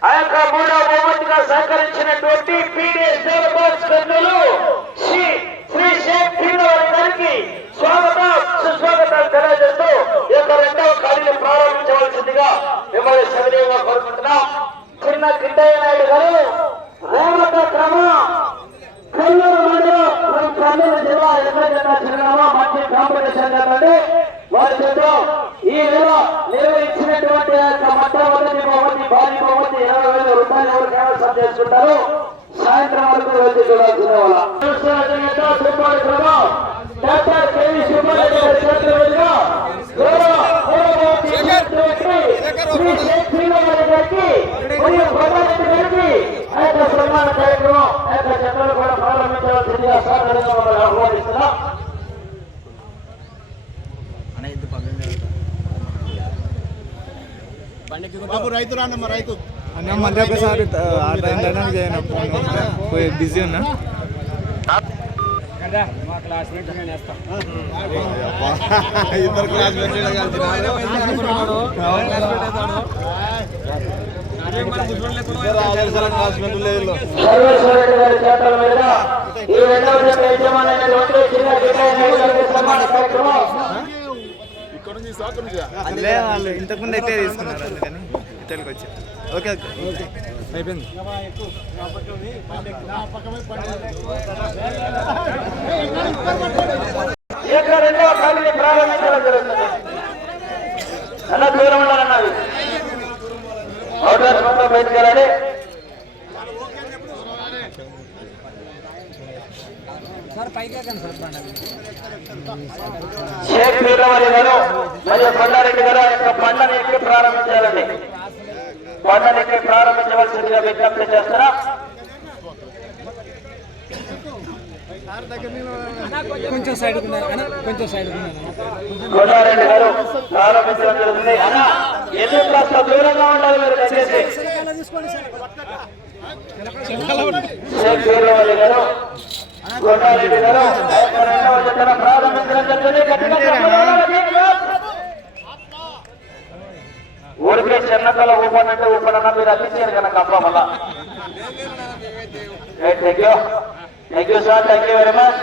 ఆ యొక్క మూడవ బహుమతిగా సహకరించినటువంటి పీడిఎస్ డెవలపర్స్ కర్నూలు శ్రీ శ్రీ షేక్ శ్రీనివాస్ గారికి స్వాగతం సుస్వాగతాలు తెలియజేస్తూ ఈ యొక్క రెండవ ఖాళీని ప్రారంభించవలసిందిగా మిమ్మల్ని సవినయంగా కోరుకుంటున్నాం. చిన్న కిట్టయ్య నాయుడు గారు కాంపిటీషన్ వారి చేత ఈ నెల నిర్వహించినటువంటి మొట్టమొదటి బహుమతి భారీ బహుమతి ఇరవై వేల రూపాయలు ఎవరు కైవసం చేసుకుంటారు సాయంత్రం వరకు వచ్చి చూడాల్సిన వాళ్ళ. అధినేత సుబ్బారెడ్డి డాక్టర్ కేవీ సుబ్బారెడ్డి గారి చేతుల మీదుగా గౌరవ పూర్వభారతీయ ముఖ్యమంత్రి శ్రీ షేక్ శ్రీరామరెడ్డి గారికి మరియు ప్రధానమంత్రి గారికి ఆ యొక్క సన్మాన కార్యక్రమం ఆ యొక్క చట్టాలు కూడా ప్రారంభించవలసిందిగా సాధారణంగా మమ్మల్ని ఆహ్వానిస్తున్నాం బాబు రైతు రాండమ్మ రైతు. అన్న మళ్ళీ ఒకసారి చేయను బిజీ ఉన్నా. ఇద్దరు క్లాస్ క్లాస్మేట్ వాళ్ళు ఇంతకుముందు అయితే తీసుకున్నారు అందుకని ఇతరులకు వచ్చి ఓకే ఓకే. అయిపోయింది. ప్రారంభించడం జరుగుతుంది? అన్న దూరం ఉండాలన్నది అవుటర్ మొత్తం బయటకు షేక్ వీరవరి గారు మరియు కొండారెడ్డి గారు ఆ యొక్క పంటని ఎక్కి ప్రారంభించాలండి పంటని ఎక్కి ప్రారంభించవలసిందిగా విజ్ఞప్తి చేస్తున్నా కొంచెం సైడ్ కొంచెం సైడ్ కొండారెడ్డి గారు ప్రారంభించడం జరుగుతుంది అన్న ఎందుకు కాస్త దూరంగా ఉండాలి మీరు దయచేసి షేక్ వీరవల్లి గారు కొండారెడ్డి గారు రెండవ జతను ప్రారంభించడం కొట్టాలి. ఊరికే చిన్నకల ఊపనంటే ఊపనన్నా మీరు అందించారు కనుక అబ్బా మళ్ళా. Thank you thank you sir thank you very much